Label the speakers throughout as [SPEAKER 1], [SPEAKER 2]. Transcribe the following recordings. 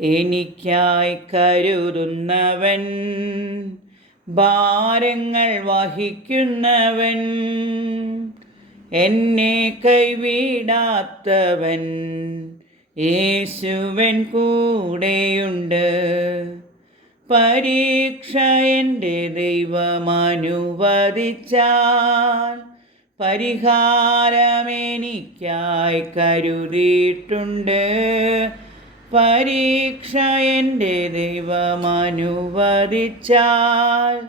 [SPEAKER 1] എനിക്കായി കരുതുന്നവൻ ഭാരങ്ങൾ വഹിക്കുന്നവൻ എന്നെ കൈവിടാത്തവൻ. യേശുവൻ കൂടെയുണ്ട്. പരീക്ഷ എന്റെ ദൈവമനുവദിച്ചാൽ പരിഹാരമെനിക്കായി കരുതിയിട്ടുണ്ട്. പരീക്ഷ എന്റെ ദൈവമനുവദിച്ചാൽ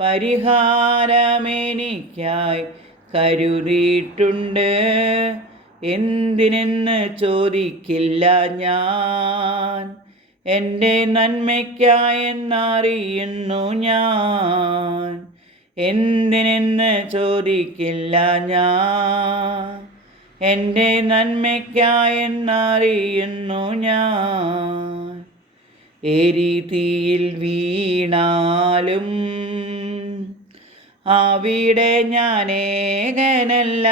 [SPEAKER 1] പരിഹാരമെനിക്കായി കരുതിയിട്ടുണ്ട്. എന്തിനെന്ന് ചോദിക്കില്ല ഞാൻ. എന്റെ നന്മയ്ക്കായെന്നറിയുന്നു ഞാൻ. എന്തിനെന്ന് ചോദിക്കില്ല ഞാൻ. എന്റെ നന്മയ്ക്കായെന്നറിയുന്നു ഞാൻ. എരിതിയിൽ വീണാലും അവിടെ ഞാൻ ഏകനല്ല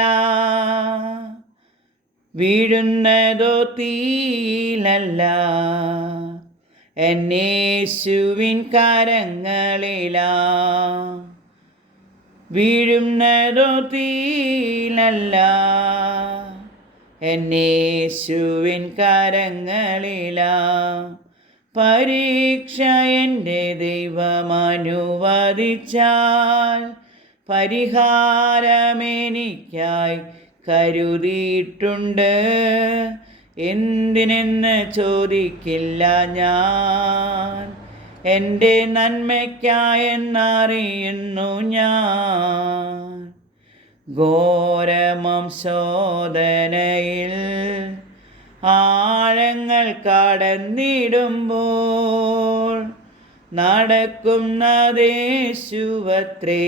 [SPEAKER 1] വീഴുന്നതോ തീയിലല്ല. എന്നേശുവിൻ കരങ്ങളില. വീഴുന്നതോ തീയിലല്ല. എന്നേശുവിൻ കരങ്ങളിലാ. പരീക്ഷ എന്റെ ദൈവമനുവദിച്ചാൽ പരിഹാരമെനിക്കായി കരുതിയിട്ടുണ്ട്. എന്തിനെന്ന് ചോദിക്കില്ല ഞാൻ. എന്റെ നന്മയ്ക്കായെന്നറിയുന്നു ഞാൻ. ഘോരമം ശോധനയിൽ ആഴങ്ങൾ കടന്നിടുമ്പോൾ നടക്കുന്നതേശുവത്രേ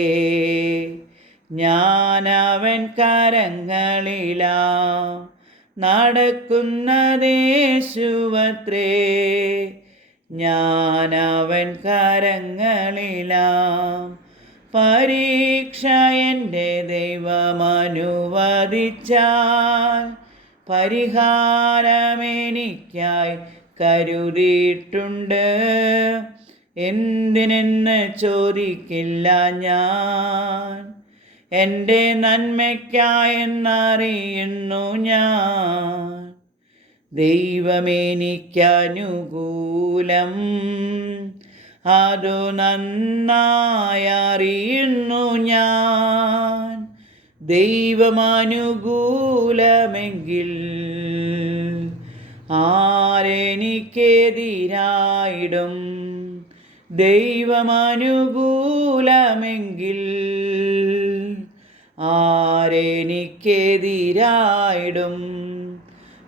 [SPEAKER 1] ഞാനവൻ കരങ്ങളിലാം നടക്കുന്നതേശുവത്രേ ഞാനവൻ കരങ്ങളിലാം പരീക്ഷ എന്റെ ദൈവമനുവദിച്ചാൽ പരിഹാരമെനിക്കായി കരുതിയിട്ടുണ്ട്. എന്തിനെന്ന് ചോദിക്കില്ല ഞാൻ. എന്റെ നന്മയ്ക്കായെന്നറിയുന്നു ഞാൻ. ദൈവമെനിക്കനുകൂലം അതു നന്നായറിയുന്നു ഞാൻ. ദൈവമനുകൂലമെങ്കിൽ ആരെനിക്കെതിരായിടും. ദൈവമനുകൂലമെങ്കിൽ ആരെനിക്കെതിരായിടും.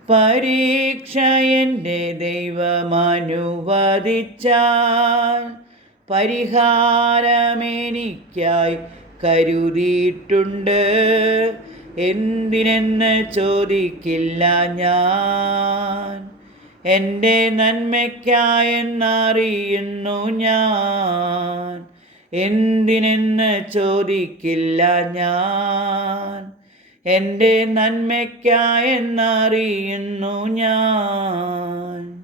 [SPEAKER 1] പരീക്ഷ എന്റെ ദൈവമനുവദിച്ചാൽ പരിഹാരമെനിക്കായി കരുതിയിട്ടുണ്ട്. എന്തിനെന്ന് ചോദിക്കില്ല ഞാൻ. എന്റെ നന്മയ്ക്കായെന്നറിയുന്നു ഞാൻ. എന്തിനെന്ന് ചോദിക്കില്ല ഞാൻ. എന്റെ നന്മയ്ക്കായെന്നറിയുന്നു ഞാൻ.